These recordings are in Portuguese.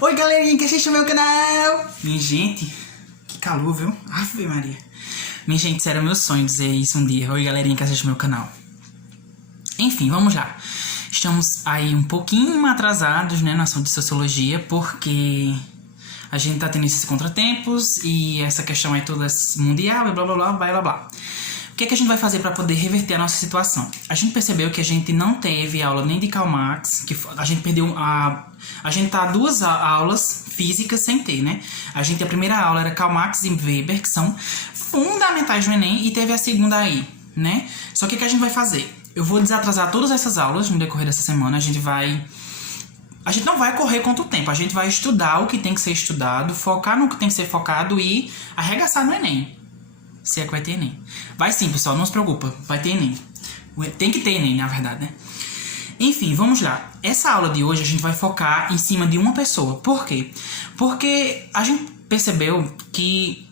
Oi, galerinha que assiste o meu canal! Minha gente, que calor, viu? Ave Maria. Minha gente, sério, é meu sonho dizer isso um dia. Oi, galerinha que assiste o meu canal. Enfim, vamos lá. Estamos aí um pouquinho atrasados, né, na ação de sociologia, porque a gente tá tendo esses contratempos e essa questão é toda mundial e blá blá blá, blá blá blá. O que é que a gente vai fazer para poder reverter a nossa situação? A gente percebeu que a gente não teve aula nem de Karl Marx, que a gente perdeu a gente tá 2 aulas físicas sem ter, né? A primeira aula era Karl Marx e Weber, que são fundamentais no Enem, e teve a segunda aí, né? Só que o que a gente vai fazer? Eu vou desatrasar todas essas aulas no decorrer dessa semana. A gente não vai correr contra o tempo, a gente vai estudar o que tem que ser estudado, focar no que tem que ser focado e arregaçar no Enem. Se é que vai ter Enem. Vai sim, pessoal, não se preocupa, vai ter Enem. Tem que ter Enem, na verdade, né? Enfim, vamos lá. Essa aula de hoje a gente vai focar em cima de uma pessoa. Por quê? Porque a gente percebeu que...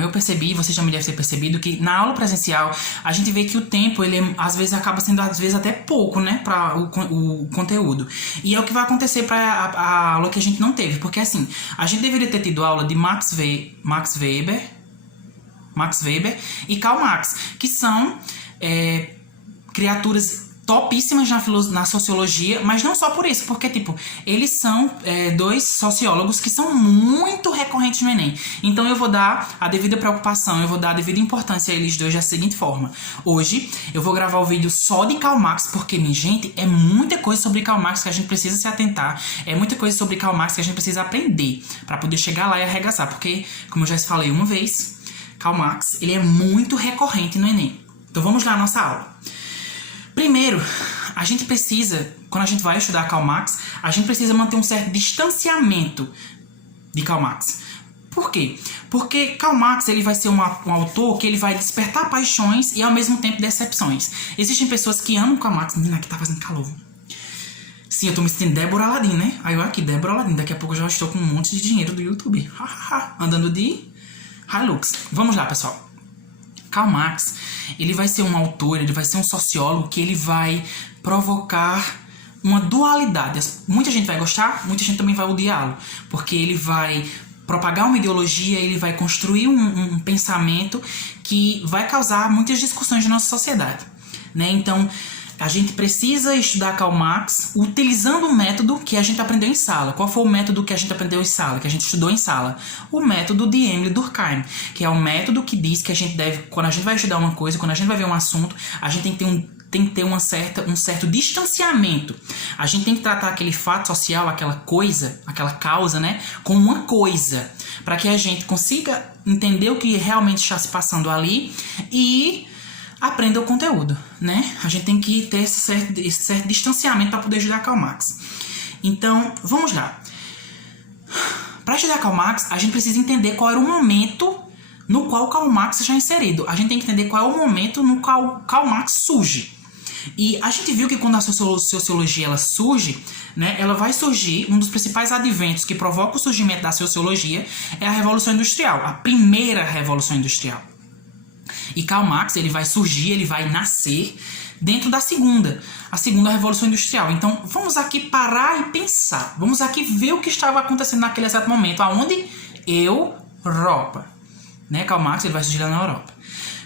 eu percebi, você já me deve ter percebido, que na aula presencial a gente vê que o tempo, ele às vezes acaba sendo até pouco, né, para o conteúdo. E é o que vai acontecer para a aula que a gente não teve, porque assim, a gente deveria ter tido aula de Max Weber e Karl Marx, que são criaturas topíssimas na sociologia, mas não só por isso, porque, tipo, eles são 2 sociólogos que são muito recorrentes no Enem. Então eu vou dar a devida preocupação, eu vou dar a devida importância a eles dois da seguinte forma. Hoje eu vou gravar o vídeo só de Karl Marx, porque, minha gente, é muita coisa sobre Karl Marx que a gente precisa se atentar, é muita coisa sobre Karl Marx que a gente precisa aprender para poder chegar lá e arregaçar, porque, como eu já falei uma vez, Karl Marx, ele é muito recorrente no Enem. Então vamos lá à nossa aula. Primeiro, a gente precisa, quando a gente vai estudar Karl Marx, a gente precisa manter um certo distanciamento de Karl Marx. Por quê? Porque Karl Marx, ele vai ser um autor que ele vai despertar paixões e ao mesmo tempo decepções. Existem pessoas que amam Karl Marx. Menina, aqui tá fazendo calor. Sim, eu tô me sentindo Débora Aladdin, né? Aí eu aqui, Débora Aladdin. Daqui a pouco eu já estou com um monte de dinheiro do YouTube. Andando de Hilux. Vamos lá, pessoal. Karl Marx, ele vai ser um autor, ele vai ser um sociólogo que ele vai provocar uma dualidade. Muita gente vai gostar, muita gente também vai odiá-lo, porque ele vai propagar uma ideologia, ele vai construir um pensamento que vai causar muitas discussões na nossa sociedade, né? Então, a gente precisa estudar Karl Marx utilizando o método que a gente aprendeu em sala. Qual foi o método que a gente aprendeu em sala, que a gente estudou em sala? O método de Emile Durkheim, que é o método que diz que a gente deve, quando a gente vai estudar uma coisa, quando a gente vai ver um assunto, a gente tem que ter um certo distanciamento. A gente tem que tratar aquele fato social, aquela coisa, aquela causa, né, como uma coisa, para que a gente consiga entender o que realmente está se passando ali e aprenda o conteúdo, né? A gente tem que ter esse certo distanciamento para poder estudar Karl Marx. Então, vamos lá. Para estudar Karl Marx, a gente precisa entender qual era o momento no qual Karl Marx está inserido. A gente tem que entender qual é o momento no qual Karl Marx surge. E a gente viu que quando a sociologia ela surge, né, ela vai surgir, um dos principais adventos que provoca o surgimento da sociologia é a Revolução Industrial, a primeira Revolução Industrial. E Karl Marx, ele vai surgir, ele vai nascer dentro da a segunda Revolução Industrial. Então, vamos aqui parar e pensar. Vamos aqui ver o que estava acontecendo naquele exato momento. Aonde? Europa. Né? Karl Marx, ele vai surgir lá na Europa.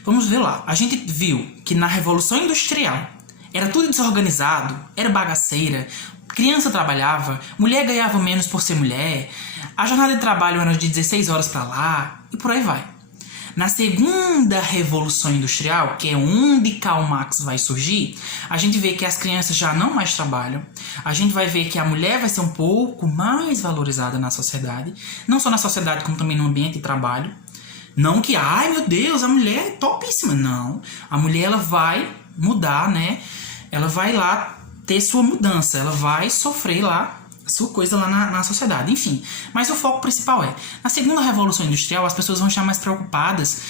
Vamos ver lá. A gente viu que na Revolução Industrial era tudo desorganizado, era bagaceira, criança trabalhava, mulher ganhava menos por ser mulher, a jornada de trabalho era de 16 horas para lá, e por aí vai. Na segunda Revolução Industrial, que é onde Karl Marx vai surgir, a gente vê que as crianças já não mais trabalham, a gente vai ver que a mulher vai ser um pouco mais valorizada na sociedade, não só na sociedade como também no ambiente de trabalho. Não que, ai meu Deus, a mulher é topíssima. Não, a mulher ela vai mudar, né? Ela vai lá ter sua mudança, ela vai sofrer lá sua coisa lá na sociedade, enfim. Mas o foco principal na segunda Revolução Industrial, as pessoas vão estar mais preocupadas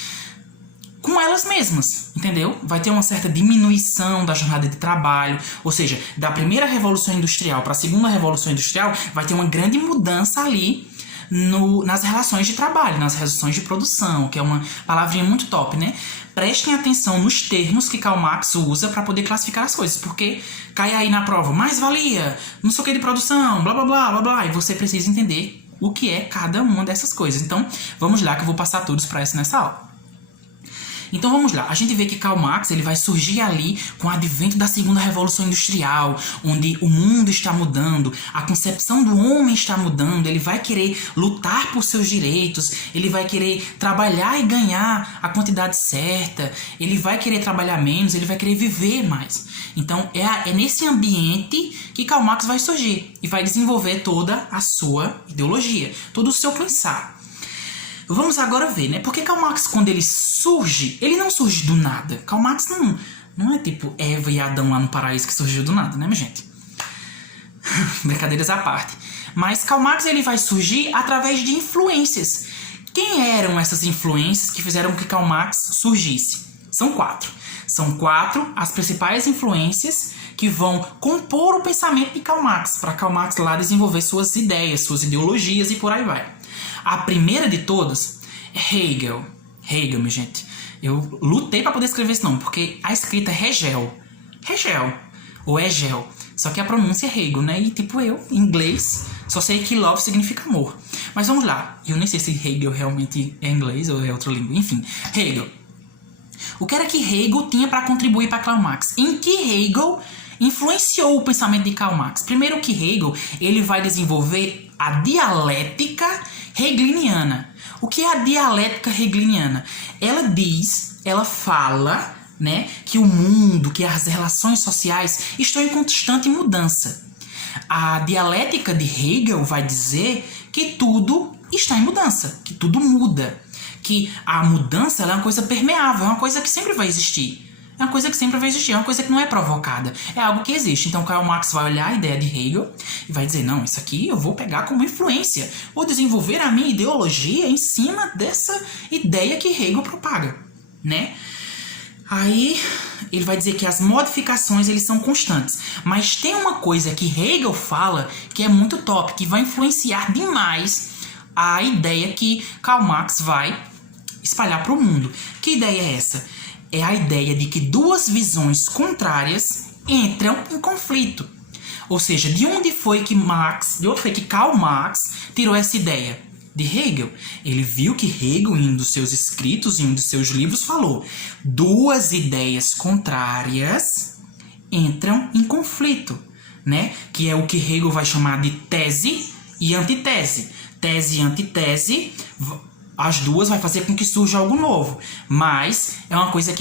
com elas mesmas, entendeu? Vai ter uma certa diminuição da jornada de trabalho, ou seja, da primeira Revolução Industrial para a segunda Revolução Industrial, vai ter uma grande mudança ali nas relações de trabalho, nas relações de produção, que é uma palavrinha muito top, né? Prestem atenção nos termos que Karl Marx usa para poder classificar as coisas, porque cai aí na prova mais-valia, não sei o que de produção, blá blá blá blá blá, e você precisa entender o que é cada uma dessas coisas. Então, vamos lá que eu vou passar todos para essa nessa aula. Então vamos lá, a gente vê que Karl Marx ele vai surgir ali com o advento da segunda revolução industrial, onde o mundo está mudando, a concepção do homem está mudando, ele vai querer lutar por seus direitos, ele vai querer trabalhar e ganhar a quantidade certa, ele vai querer trabalhar menos, ele vai querer viver mais. Então é nesse ambiente que Karl Marx vai surgir e vai desenvolver toda a sua ideologia, todo o seu pensar. Vamos agora ver, né? Porque Karl Marx, quando ele surge, ele não surge do nada. Karl Marx não é tipo Eva e Adão lá no paraíso que surgiu do nada, né, minha gente? Brincadeiras à parte. Mas Karl Marx ele vai surgir através de influências. Quem eram essas influências que fizeram com que Karl Marx surgisse? São 4. São 4 as principais influências que vão compor o pensamento de Karl Marx, para Karl Marx lá desenvolver suas ideias, suas ideologias e por aí vai. A primeira de todas é Hegel. Hegel, minha gente. Eu lutei para poder escrever esse nome, porque a escrita é Hegel. Hegel. Ou Hegel. Só que a pronúncia é Hegel, né? E tipo eu, em inglês, só sei que love significa amor. Mas vamos lá. Eu nem sei se Hegel realmente é inglês ou é outra língua. Enfim, Hegel. O que era que Hegel tinha para contribuir para Karl Marx? Em que Hegel influenciou o pensamento de Karl Marx? Primeiro que Hegel ele vai desenvolver a dialética hegeliniana. O que é a dialética hegeliniana? Ela fala, né, que o mundo, que as relações sociais estão em constante mudança. A dialética de Hegel vai dizer que tudo está em mudança, que tudo muda, que a mudança ela é uma coisa permeável, é uma coisa que sempre vai existir. É uma coisa que sempre vai existir, é uma coisa que não é provocada. É algo que existe. Então, Karl Marx vai olhar a ideia de Hegel e vai dizer, não, isso aqui eu vou pegar como influência. Vou desenvolver a minha ideologia em cima dessa ideia que Hegel propaga, né? Aí, ele vai dizer que as modificações, eles são constantes. Mas tem uma coisa que Hegel fala que é muito top, que vai influenciar demais a ideia que Karl Marx vai espalhar para o mundo. Que ideia é essa? É a ideia de que duas visões contrárias entram em conflito. Ou seja, de onde foi que Karl Marx tirou essa ideia? De Hegel. Ele viu que Hegel, em um dos seus escritos, em um dos seus livros, falou: duas ideias contrárias entram em conflito, né? Que é o que Hegel vai chamar de tese e antitese. Tese e antitese, as duas vai fazer com que surja algo novo, mas é uma coisa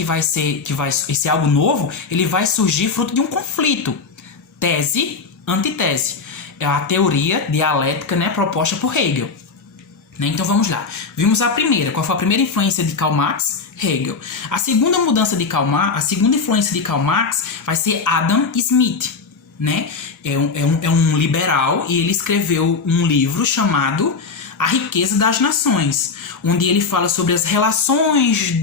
esse algo novo, ele vai surgir fruto de um conflito. Tese, antitese. É a teoria dialética, né, proposta por Hegel. Né? Então vamos lá. Vimos a primeira. Qual foi a primeira influência de Karl Marx? Hegel. A segunda influência de Karl Marx vai ser Adam Smith. Né? É um liberal e ele escreveu um livro chamado A Riqueza das Nações, onde ele fala sobre as relações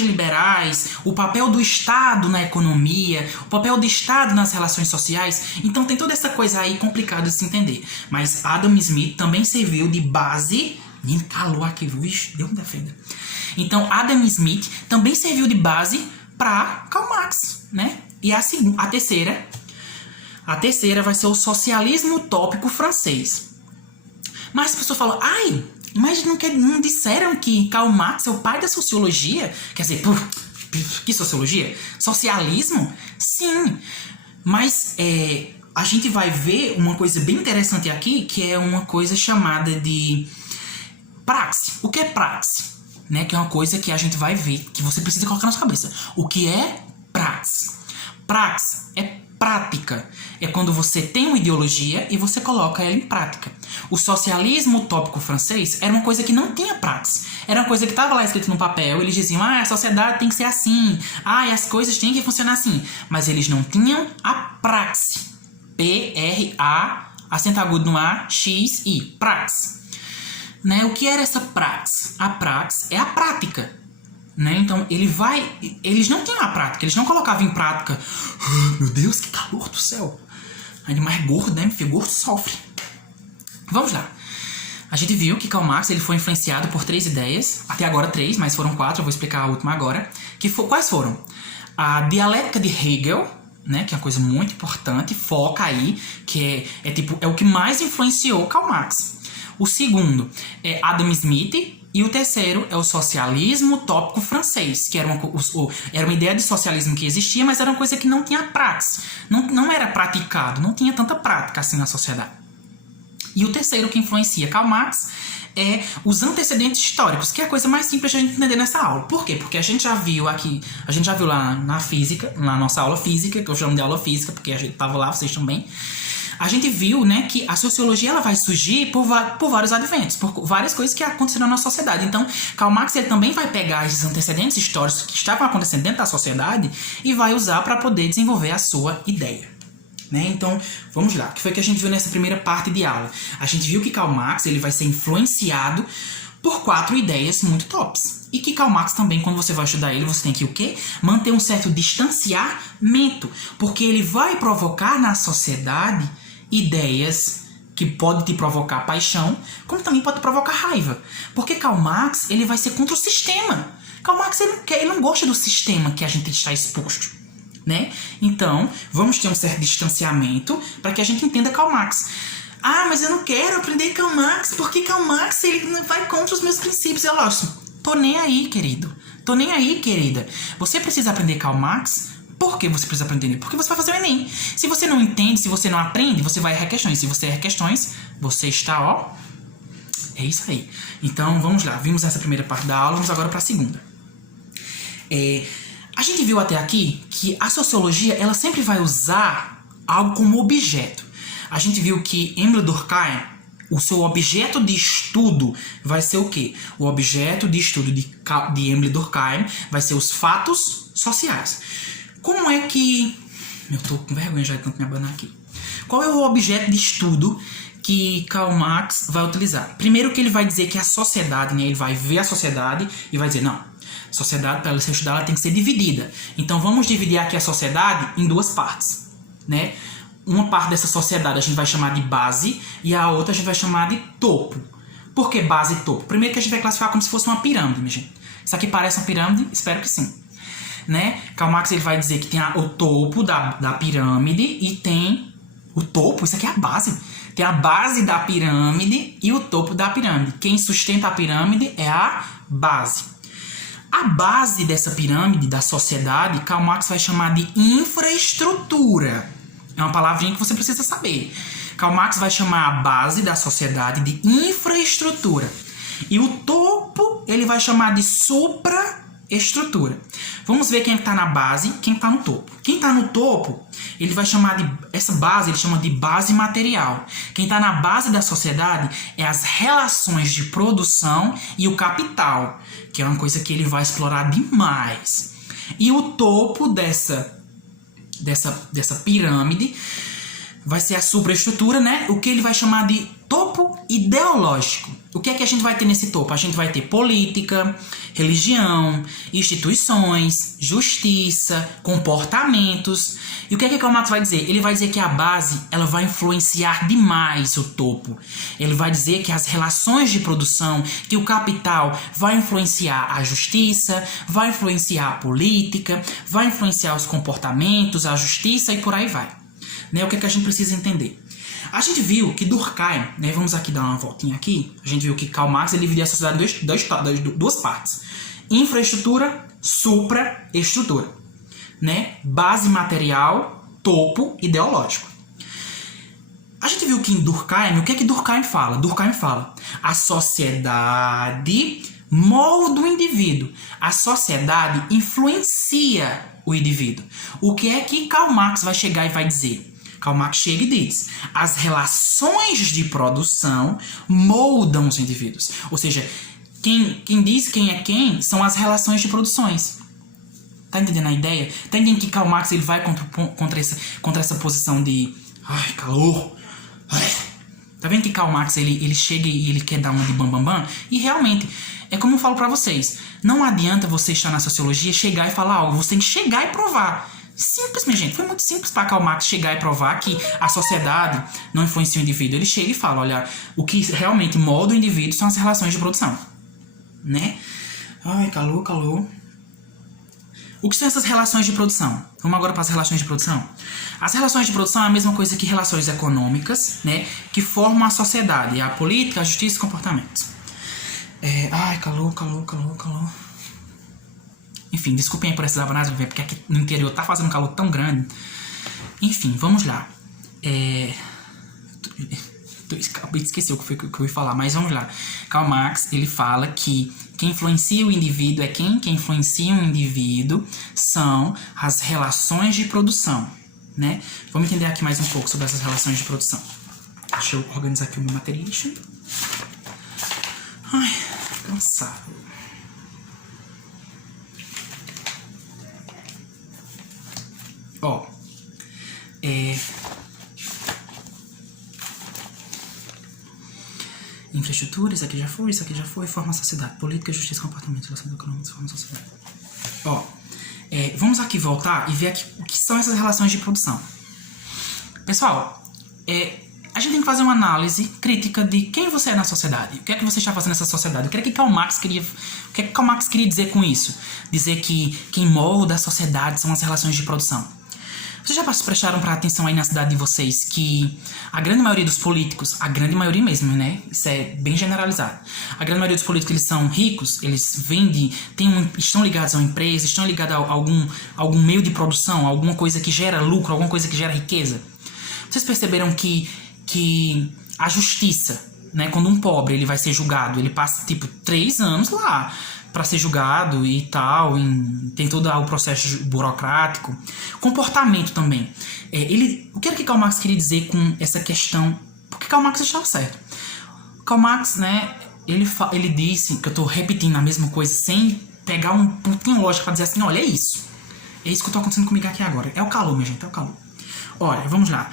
liberais, o papel do Estado na economia, o papel do Estado nas relações sociais. Então tem toda essa coisa aí complicada de se entender. Mas Adam Smith também serviu de base... Me calou aqui, vixe, Deus me defenda. Então Adam Smith também serviu de base para Karl Marx, né? E a terceira vai ser o socialismo utópico francês. Mas as pessoas falam, mas não disseram que Karl Marx é o pai da sociologia? Quer dizer, que sociologia? Socialismo? Sim, mas a gente vai ver uma coisa bem interessante aqui, que é uma coisa chamada de praxe. O que é praxe? Né? Que é uma coisa que a gente vai ver, que você precisa colocar na sua cabeça. O que é praxe? Praxe é prática. É quando você tem uma ideologia e você coloca ela em prática. O socialismo utópico francês era uma coisa que não tinha praxe. Era uma coisa que estava lá escrito no papel. Eles diziam, a sociedade tem que ser assim. As coisas têm que funcionar assim. Mas eles não tinham a praxe. P-R-A, acento agudo no A, X-I. Praxe. Né? O que era essa praxe? A praxe é a prática. Né? Então, eles não tinham a prática, eles não colocavam em prática. Meu Deus, que calor do céu! Ainda mais gordo, né? Porque gordo sofre. Vamos lá. A gente viu que Karl Marx ele foi influenciado por 3 ideias, até agora 3, mas foram 4, eu vou explicar a última agora. Quais foram? A dialética de Hegel, né, que é uma coisa muito importante, foca aí, que é o que mais influenciou Karl Marx. O segundo é Adam Smith, e o terceiro é o socialismo utópico francês, que era uma ideia de socialismo que existia, mas era uma coisa que não tinha prática, não era praticado, não tinha tanta prática assim na sociedade. E o terceiro que influencia Karl Marx é os antecedentes históricos, que é a coisa mais simples de a gente entender nessa aula. Por quê? Porque a gente já viu lá na física, na nossa aula física, que eu chamo de aula física, porque a gente estava lá, vocês também. A gente viu, né, que a sociologia ela vai surgir por vários adventos, por várias coisas que aconteceram na sociedade. Então, Karl Marx ele também vai pegar esses antecedentes históricos que estavam acontecendo dentro da sociedade e vai usar para poder desenvolver a sua ideia. Né? Então, vamos lá. O que foi que a gente viu nessa primeira parte de aula? A gente viu que Karl Marx ele vai ser influenciado por 4 ideias muito tops. E que Karl Marx também, quando você vai estudar ele, você tem que o quê? Manter um certo distanciamento, porque ele vai provocar na sociedade ideias que podem te provocar paixão, como também pode provocar raiva. Porque Karl Marx ele vai ser contra o sistema. Karl Marx ele não gosta do sistema que a gente está exposto. Né? Então, vamos ter um certo distanciamento para que a gente entenda Karl Marx. Ah, mas eu não quero aprender Karl Marx porque Karl Marx ele vai contra os meus princípios. Eu gosto. Tô nem aí, querido. Tô nem aí, querida. Você precisa aprender Karl Marx. Por que você precisa aprender ele? Porque você vai fazer o Enem. Se você não entende, se você não aprende, você vai errar questões. Se você erra questões, você está, ó... É isso aí. Então, vamos lá. Vimos essa primeira parte da aula, vamos agora para a segunda. A gente viu até aqui que a sociologia ela sempre vai usar algo como objeto. A gente viu que Emile Durkheim, o seu objeto de estudo vai ser o quê? O objeto de estudo de Emile Durkheim vai ser os fatos sociais. Como é que... Eu tô com vergonha já de tanto me abanar aqui. Qual é o objeto de estudo que Karl Marx vai utilizar? Primeiro que ele vai dizer que a sociedade, né, ele vai ver a sociedade e vai dizer, não, a sociedade, para ela ser estudada, ela tem que ser dividida. Então, vamos dividir aqui a sociedade em 2 partes, né? Uma parte dessa sociedade a gente vai chamar de base e a outra a gente vai chamar de topo. Por que base e topo? Primeiro que a gente vai classificar como se fosse uma pirâmide, minha gente. Isso aqui parece uma pirâmide? Espero que sim. Né? Karl Marx ele vai dizer que tem o topo da pirâmide e tem o topo, isso aqui é a base. Tem a base da pirâmide e o topo da pirâmide. Quem sustenta a pirâmide é a base. A base dessa pirâmide da sociedade, Karl Marx vai chamar de infraestrutura. É uma palavrinha que você precisa saber. Karl Marx vai chamar a base da sociedade de infraestrutura. E o topo ele vai chamar de supraestrutura. Vamos ver quem está na base, quem está no topo. Quem está no topo, ele vai chamar de... Essa base ele chama de base material. Quem está na base da sociedade é as relações de produção e o capital, que é uma coisa que ele vai explorar demais. E o topo dessa pirâmide vai ser a supraestrutura, né? O que ele vai chamar de topo ideológico. O que é que a gente vai ter nesse topo? A gente vai ter política, religião, instituições, justiça, comportamentos. E o que é que Karl Marx vai dizer? Ele vai dizer que a base ela vai influenciar demais o topo. Ele vai dizer que as relações de produção, que o capital vai influenciar a justiça, vai influenciar a política, vai influenciar os comportamentos, a justiça e por aí vai. Né? O que é que a gente precisa entender? A gente viu que Durkheim, né, vamos aqui dar uma voltinha aqui, a gente viu que Karl Marx ele dividia a sociedade em 2 partes. Infraestrutura, supraestrutura. Né? Base material, topo ideológico. A gente viu que em Durkheim, o que é que Durkheim fala? Durkheim fala, a sociedade molda o indivíduo. A sociedade influencia o indivíduo. O que é que Karl Marx vai chegar e vai dizer? Karl Marx chega e diz, as relações de produção moldam os indivíduos. Ou seja, quem diz quem é quem são as relações de produções. Tá entendendo a ideia? Tá entendendo que Karl Marx ele vai contra essa posição de... Ai, calor. Ai. Tá vendo que Karl Marx ele chega e ele quer dar uma de bam? E realmente, é como eu falo pra vocês. Não adianta você estar na sociologia, chegar e falar algo. Você tem que chegar e provar. Simples, minha gente. Foi muito simples para Karl Marx chegar e provar que a sociedade não influencia o indivíduo. Ele chega e fala, olha, o que realmente molda o indivíduo são as relações de produção, né? Ai, calor. O que são essas relações de produção? Vamos agora para as relações de produção. As relações de produção é a mesma coisa que relações econômicas, né? Que formam a sociedade, a política, a justiça e comportamentos. Ai, calor. Enfim, desculpem aí por essas abanadas, porque aqui no interior tá fazendo um calor tão grande. Enfim, vamos lá. Acabei de esquecer o que eu ia falar, mas vamos lá. Karl Marx, ele fala que quem influencia o indivíduo é quem? Quem influencia o indivíduo são as relações de produção, né? Vamos entender aqui mais um pouco sobre essas relações de produção. Deixa eu organizar aqui o meu material. Ai, cansado. Infraestrutura, isso aqui já foi, forma a sociedade, política, justiça, comportamento, relações econômicas, forma a sociedade. Vamos aqui voltar e ver aqui o que são essas relações de produção. Pessoal, a gente tem que fazer uma análise crítica de quem você é na sociedade, o que é que você está fazendo nessa sociedade, o que é que Karl Marx queria dizer com isso? Dizer que quem molda a sociedade são as relações de produção. Vocês já prestaram para atenção aí na cidade de vocês que a grande maioria dos políticos, a grande maioria mesmo, né? Isso é bem generalizado. A grande maioria dos políticos, eles são ricos, eles vendem, estão ligados a uma empresa, estão ligados a algum meio de produção, alguma coisa que gera lucro, alguma coisa que gera riqueza. Vocês perceberam que a justiça, né? Quando um pobre ele vai ser julgado, ele passa tipo 3 anos lá para ser julgado e tal, tem todo o processo burocrático. Comportamento também. O que era que Karl Marx queria dizer com essa questão? Porque Karl Marx estava certo. Karl Marx, né, ele disse, que eu estou repetindo a mesma coisa sem pegar um pontinho lógico para dizer assim, olha, é isso que está acontecendo comigo aqui agora. É o calor, minha gente, é o calor. Olha, vamos lá.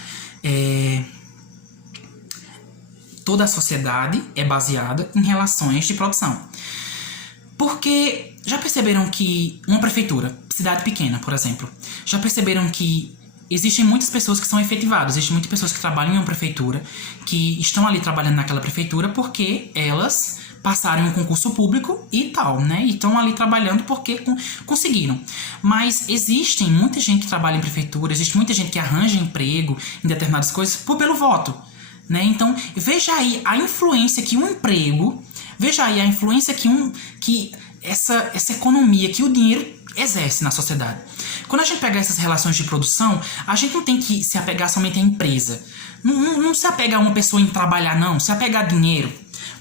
Toda a sociedade é baseada em relações de produção. Porque já perceberam que uma prefeitura, cidade pequena, por exemplo, já perceberam que existem muitas pessoas que são efetivadas, existem muitas pessoas que trabalham em uma prefeitura, que estão ali trabalhando naquela prefeitura porque elas passaram em um concurso público e tal, né? E estão ali trabalhando porque conseguiram. Mas existe muita gente que trabalha em prefeitura, existe muita gente que arranja emprego em determinadas coisas pelo voto, né? Então, veja aí a influência que um emprego... Veja aí a influência que essa economia, que o dinheiro exerce na sociedade. Quando a gente pega essas relações de produção, a gente não tem que se apegar somente à empresa. Não se apega a uma pessoa em trabalhar, não. Se apega a dinheiro.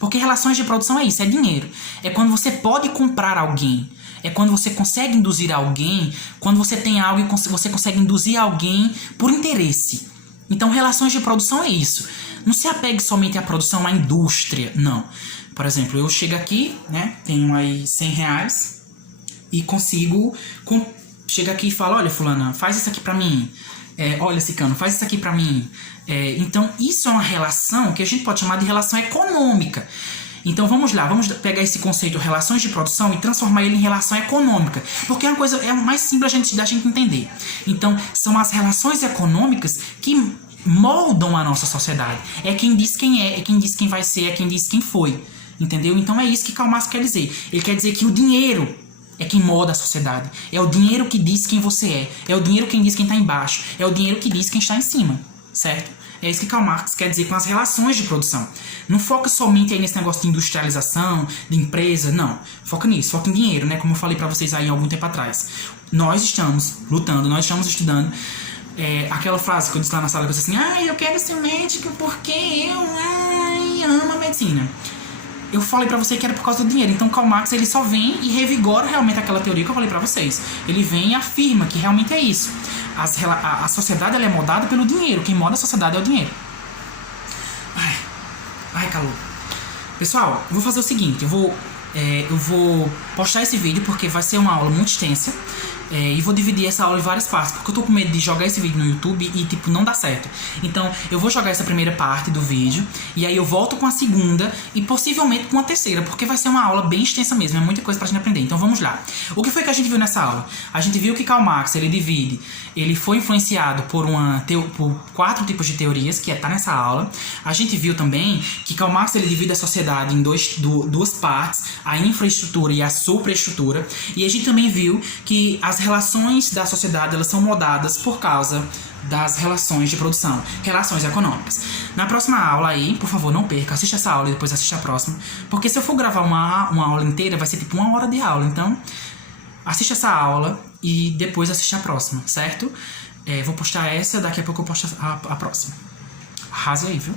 Porque relações de produção é isso, é dinheiro. É quando você pode comprar alguém. É quando você consegue induzir alguém, quando você tem algo e você consegue induzir alguém por interesse. Então, relações de produção é isso. Não se apegue somente à produção, à indústria, não. Por exemplo, eu chego aqui, né, tenho aí R$100 e consigo... Chega aqui e falo, olha, fulana, faz isso aqui pra mim. Olha, cicano, faz isso aqui pra mim. Então, isso é uma relação que a gente pode chamar de relação econômica. Então, vamos lá, vamos pegar esse conceito de relações de produção e transformar ele em relação econômica. Porque é mais simples da gente entender. Então, são as relações econômicas que moldam a nossa sociedade. É quem diz quem é quem diz quem vai ser, é quem diz quem foi. Entendeu? Então é isso que Karl Marx quer dizer. Ele quer dizer que o dinheiro é quem molda a sociedade. É o dinheiro que diz quem você é. É o dinheiro quem diz quem está embaixo. É o dinheiro que diz quem está em cima. Certo? É isso que Karl Marx quer dizer com as relações de produção. Não foca somente aí nesse negócio de industrialização, de empresa. Não. Foca nisso. Foca em dinheiro, né? Como eu falei para vocês aí algum tempo atrás. Nós estamos lutando, nós estamos estudando. Aquela frase que eu disse lá na sala, que eu disse assim, eu quero ser médico porque eu amo a medicina. Eu falei pra você que era por causa do dinheiro. Então Karl Marx ele só vem e revigora realmente aquela teoria que eu falei pra vocês. Ele vem e afirma que realmente é isso. A sociedade ela é moldada pelo dinheiro. Quem molda a sociedade é o dinheiro. Ai, calor. Pessoal, eu vou fazer o seguinte. Eu vou postar esse vídeo porque vai ser uma aula muito extensa. E vou dividir essa aula em várias partes, porque eu tô com medo de jogar esse vídeo no YouTube e, tipo, não dar certo. Então, eu vou jogar essa primeira parte do vídeo, e aí eu volto com a segunda e possivelmente com a terceira, porque vai ser uma aula bem extensa mesmo, é muita coisa pra gente aprender. Então, vamos lá. O que foi que a gente viu nessa aula? A gente viu que Karl Marx, ele foi influenciado por 4 tipos de teorias, que tá nessa aula. A gente viu também que Karl Marx, ele divide a sociedade em duas partes, a infraestrutura e a superestrutura. E a gente também viu que as relações da sociedade, elas são moldadas por causa das relações de produção, relações econômicas. Na próxima aula aí, por favor, não perca, assista essa aula e depois assista a próxima, porque se eu for gravar uma aula inteira, vai ser tipo 1 hora de aula. Então, assista essa aula e depois assiste a próxima, certo? Vou postar essa, daqui a pouco eu posto a próxima. Arrase aí, viu?